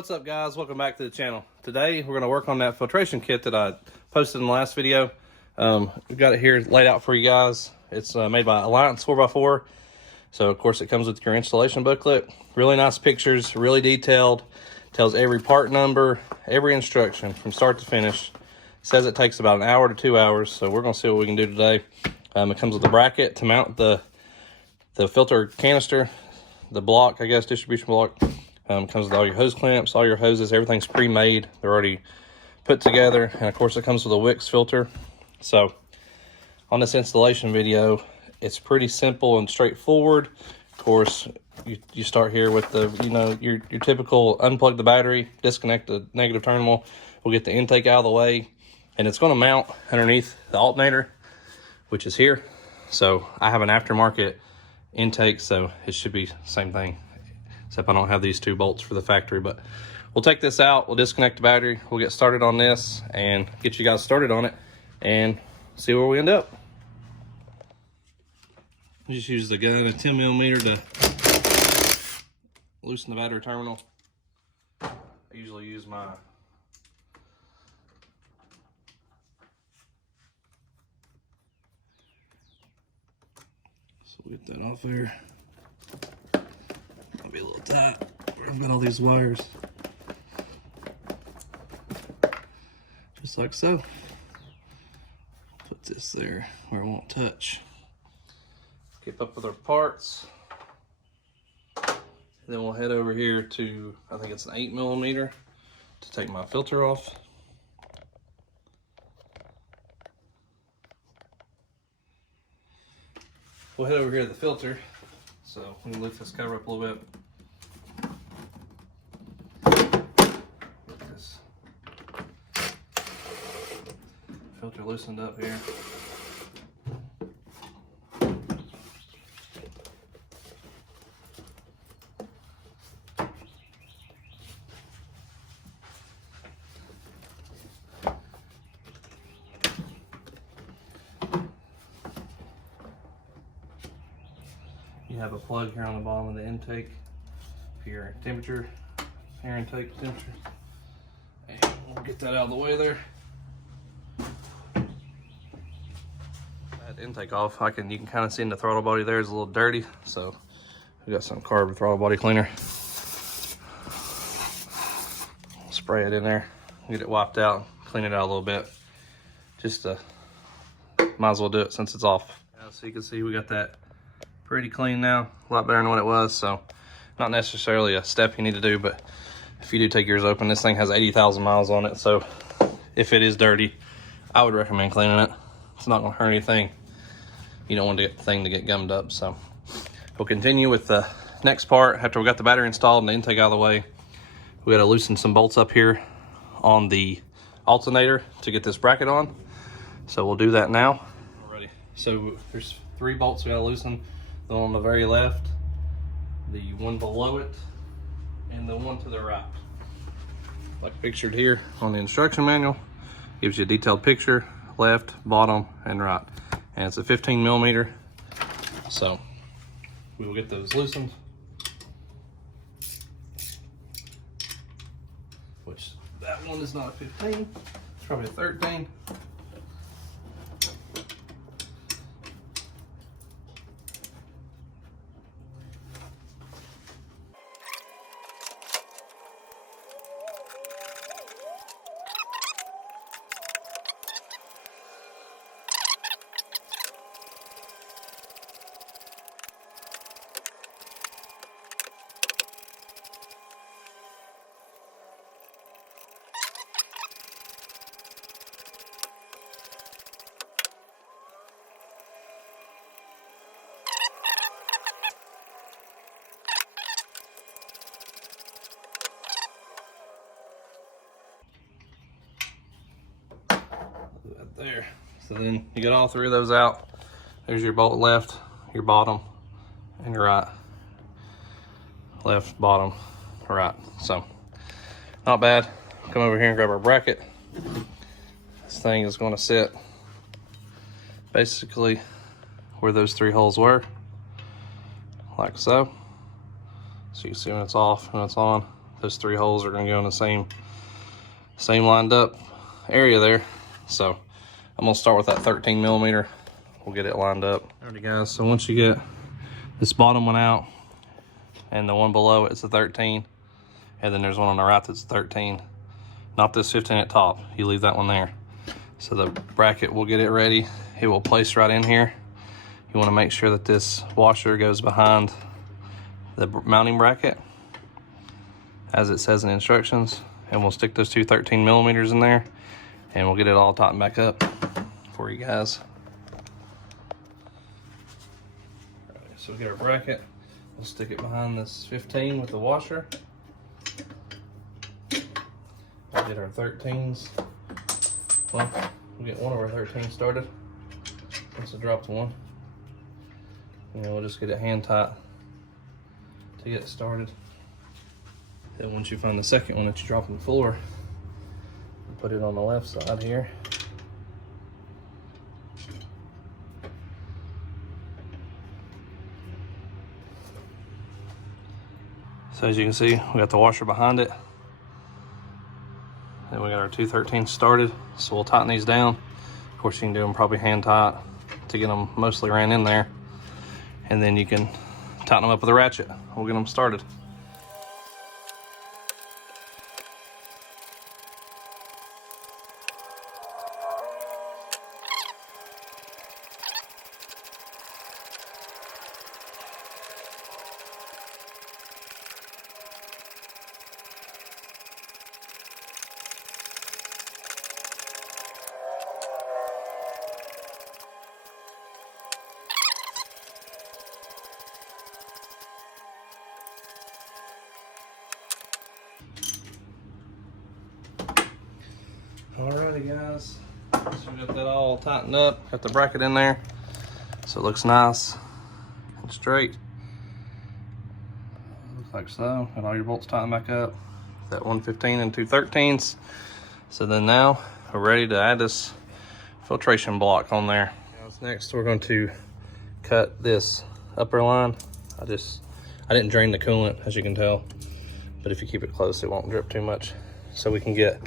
What's up, guys? Welcome back to the channel. Today we're going to work on that filtration kit that I posted in the last video. We've got it here laid out for you guys. It's made by Alliance 4x4. So of course it comes with your installation booklet. Really nice pictures, really detailed. Tells every part number, every instruction from start to finish. Says it takes about an hour to 2 hours. So we're going to see what we can do today. It comes with a bracket to mount the filter canister, the block, I guess, distribution block. Comes with all your hose clamps, all your hoses, everything's pre-made. They're already put together. And of course it comes with a Wix filter. So on this installation video, it's pretty simple and straightforward. Of course, you start here with the, your typical unplug the battery, disconnect the negative terminal. We'll get the intake out of the way, and it's going to mount underneath the alternator, which is here. So I have an aftermarket intake, so it should be the same thing, except I don't have these two bolts for the factory. But we'll take this out, we'll disconnect the battery, we'll get started on this and get you guys started on it and see where we end up. Just use the gun, a 10mm to loosen the battery terminal. I usually use my get that off there. Might be a little tight. I've got all these wires. Just like so. Put this there where it won't touch. Keep up with our parts. Then we'll head over here to, I think it's an 8mm to take my filter off. We'll head over here to the filter. So we can lift this cover up a little bit. Get this filter loosened up here. You have a plug here on the bottom of the intake for your temperature, air intake temperature. And we'll get that out of the way there. That intake off, you can kind of see in the throttle body there is a little dirty, so we got some carb throttle body cleaner. Spray it in there, get it wiped out, clean it out a little bit. Just might as well do it since it's off. So you can see we got that pretty clean now, a lot better than what it was. So not necessarily a step you need to do, but if you do take yours open, this thing has 80,000 miles on it. So if it is dirty, I would recommend cleaning it. It's not gonna hurt anything. You don't want the thing to get gummed up. So we'll continue with the next part. After we got the battery installed and the intake out of the way, we gotta loosen some bolts up here on the alternator to get this bracket on. So we'll do that now. Alrighty. So there's 3 bolts we gotta loosen. The one on the very left, the one below it, and the one to the right. Like pictured here on the instruction manual, gives you a detailed picture, left, bottom, and right. And it's a 15mm. So we will get those loosened. Which that one is not a 15, it's probably a 13. Right there. So then you get all 3 of those out. There's your bolt left, your bottom, and your right. Left, bottom, right. So not bad. Come over here and grab our bracket. This thing is going to sit basically where those 3 holes were, like so. So you can see when it's off and it's on. those 3 holes are gonna go in the same lined up area there. So I'm gonna start with that 13 millimeter. We'll get it lined up. Alrighty guys, so once you get this bottom one out and the one below it's a 13, and then there's one on the right that's a 13. Not this 15 at top, you leave that one there. So the bracket, we'll get it ready. It will place right in here. You wanna make sure that this washer goes behind the mounting bracket, as it says in instructions. And we'll stick those two 13 millimeters in there, and we'll get it all tightened back up for you guys. Alright, so we get our bracket. We'll stick it behind this 15 with the washer. We'll get our 13s. Well, we'll get one of our 13s started. Once it drops one, and we'll just get it hand tight to get started. Then once you find the second one that you drop on the floor, you put it on the left side here. So as you can see, we got the washer behind it. Then we got our two 13s started. So we'll tighten these down. Of course, you can do them probably hand tight to get them mostly ran in there. And then you can tighten them up with a ratchet. We'll get them started. Alrighty guys, so we got that all tightened up, got the bracket in there, so it looks nice and straight. Looks like so. Got all your bolts tightened back up, that 115 and two 13s. So then now we're ready to add this filtration block on there. Next we're going to cut this upper line. I didn't drain the coolant, as you can tell, but if you keep it close it won't drip too much. So we can get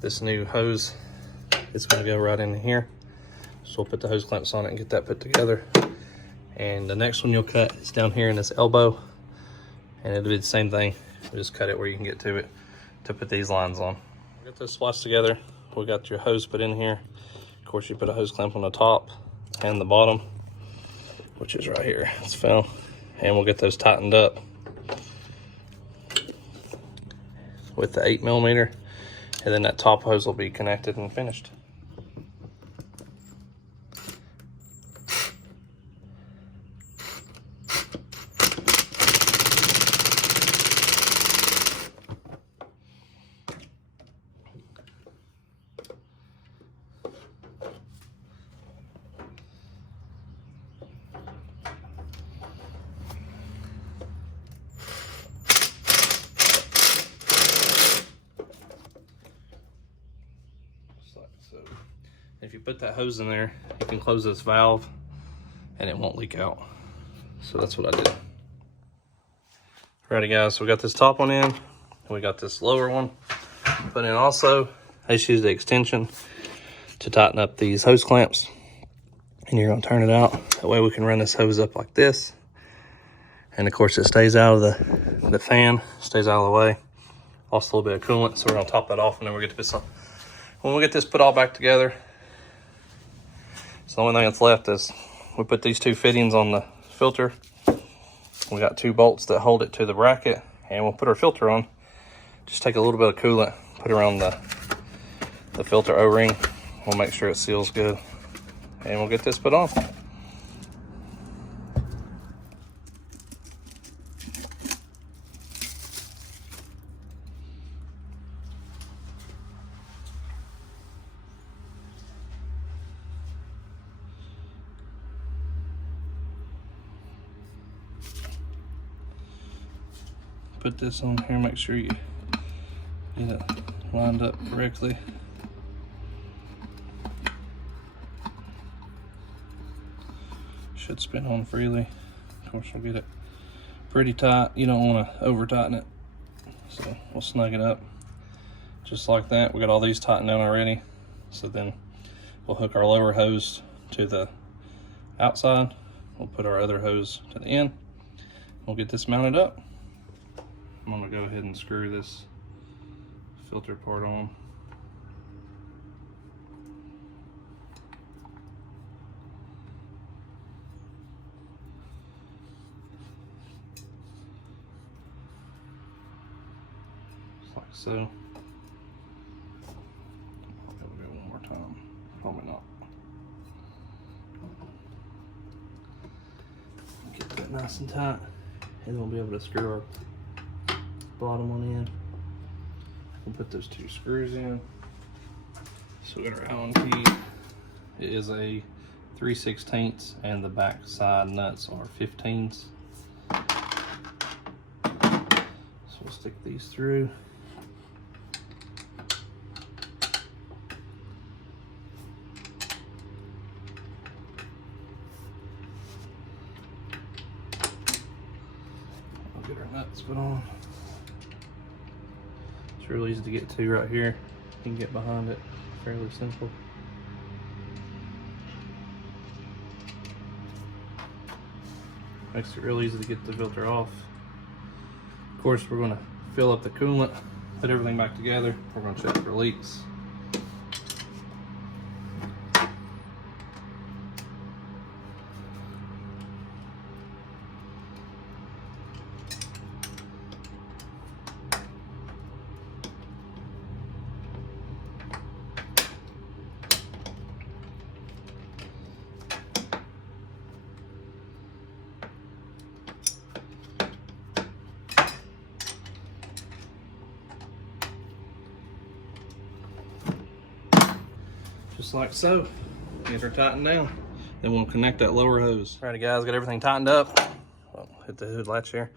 this new hose. It's going to go right in here, so we'll put the hose clamps on it and get that put together. And the next one you'll cut is down here in this elbow, and it'll be the same thing. We'll just cut it where you can get to it to put these lines on. Get this spliced together. We got your hose put in here. Of course, you put a hose clamp on the top and the bottom, which is right here. It's found, and we'll get those tightened up with the 8 millimeter. And then that top hose will be connected and finished. So if you put that hose in there, you can close this valve and it won't leak out. So that's what I did. Alrighty guys, so we got this top one in, and we got this lower one put in also. I just used the extension to tighten up these hose clamps, and you're gonna turn it out. That way we can run this hose up like this. And of course it stays out of the fan, stays out of the way. Lost a little bit of coolant, so we're gonna top that off, and then we'll get to this on. When we get this put all back together, so the only thing that's left is we put these two fittings on the filter. We got 2 bolts that hold it to the bracket, and we'll put our filter on. Just take a little bit of coolant, put it around the filter O-ring. We'll make sure it seals good, and we'll get this put on. Put this on here, make sure you get it lined up correctly. Should spin on freely. Of course, we'll get it pretty tight. You don't want to over tighten it. So we'll snug it up just like that. We got all these tightened down already. So then we'll hook our lower hose to the outside. We'll put our other hose to the end. We'll get this mounted up. I'm gonna go ahead and screw this filter part on. Just like so. I'll go one more time. Probably not. Get that nice and tight, and then we'll be able to screw our bottom one in. We'll put those two screws in. So we got our Allen key. It is a 3/16 and the back side nuts are 15s. So we'll stick these through. We'll get our nuts put on. It's real easy to get to right here. You can get behind it, fairly simple. Makes it real easy to get the filter off. Of course, we're going to fill up the coolant, put everything back together. We're going to check for leaks. Just like so. Get her tightened down. Then we'll connect that lower hose. Alrighty guys, got everything tightened up. Well, hit the hood latch here.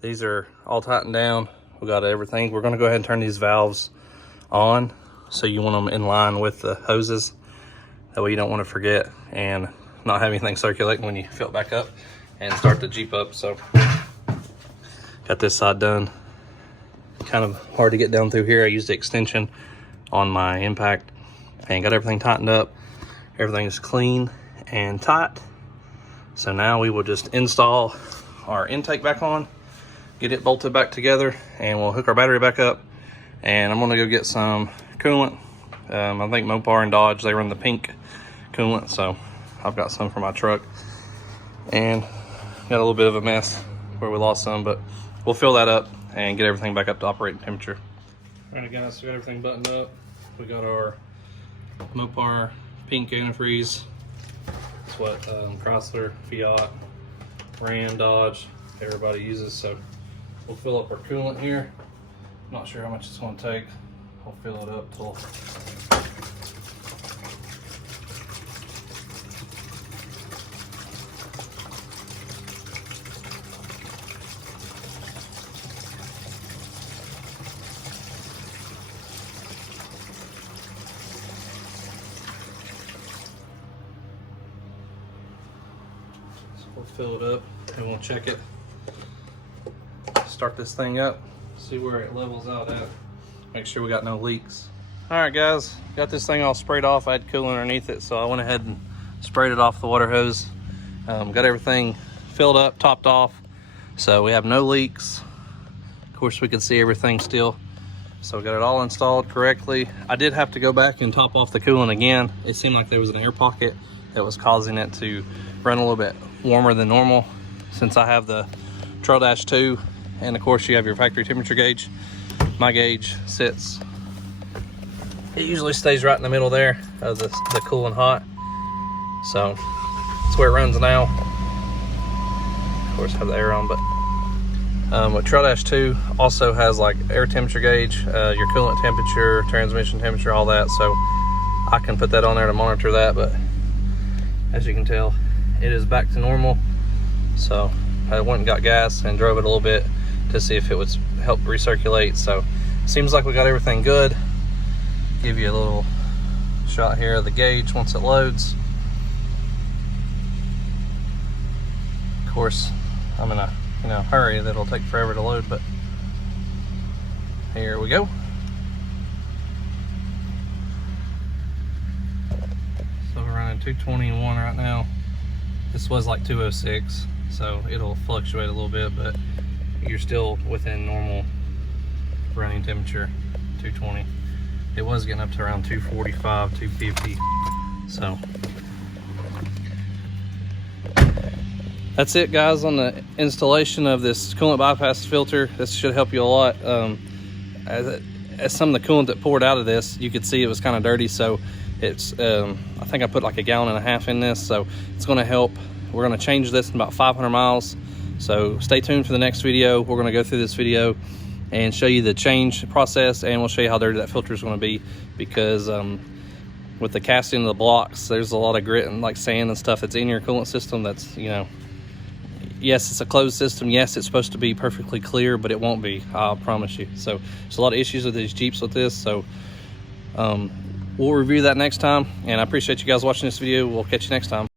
These are all tightened down. We got everything. We're gonna go ahead and turn these valves on. So you want them in line with the hoses. That way you don't want to forget and not have anything circulating when you fill it back up and start the Jeep up. So got this side done. Kind of hard to get down through here. I used the extension on my impact and got everything tightened up. Everything is clean and tight. So now we will just install our intake back on, get it bolted back together, and we'll hook our battery back up. And I'm gonna go get some coolant. I think Mopar and Dodge, they run the pink coolant, so I've got some for my truck. And got a little bit of a mess where we lost some, but we'll fill that up and get everything back up to operating temperature. All right guys, so we got everything buttoned up. We got our Mopar pink antifreeze. It's what Chrysler, Fiat, Ram, Dodge, everybody uses. So we'll fill up our coolant here. Not sure how much it's going to take. I'll fill it up till we'll fill it up and we'll check it. Start this thing up, see where it levels out at. Make sure we got no leaks. All right guys, got this thing all sprayed off. I had coolant underneath it, so I went ahead and sprayed it off the water hose. Got everything filled up, topped off, so we have no leaks. Of course, we can see everything still. So we got it all installed correctly. I did have to go back and top off the coolant again. It seemed like there was an air pocket that was causing it to run a little bit warmer than normal. Since I have the Trail Dash 2, and of course you have your factory temperature gauge. My gauge sits, it usually stays right in the middle there of the cool and hot. So that's where it runs now. Of course, have the air on, but with Trail Dash 2 also has like air temperature gauge, your coolant temperature, transmission temperature, all that. So I can put that on there to monitor that, but as you can tell, it is back to normal. So I went and got gas and drove it a little bit to see if it would help recirculate. So seems like we got everything good. Give you a little shot here of the gauge once it loads. Of course, I'm in a hurry that'll take forever to load, but Here we go. So we're running 221 right now. This was like 206, so it'll fluctuate a little bit, but you're still within normal running temperature, 220. It was getting up to around 245, 250. So that's it, guys, on the installation of this coolant bypass filter. This should help you a lot. As some of the coolant that poured out of this, you could see it was kind of dirty, so it's I think I put like 1.5 gallons in this, so it's going to help. We're going to change this in about 500 miles, so stay tuned for the next video. We're going to go through this video and show you the change process, and we'll show you how dirty that filter is going to be, because with the casting of the blocks, there's a lot of grit and like sand and stuff that's in your coolant system that's, you know, yes, it's a closed system. Yes, it's supposed to be perfectly clear, but it won't be, I'll promise you. So there's a lot of issues with these Jeeps with this. So we'll review that next time. And I appreciate you guys watching this video. We'll catch you next time.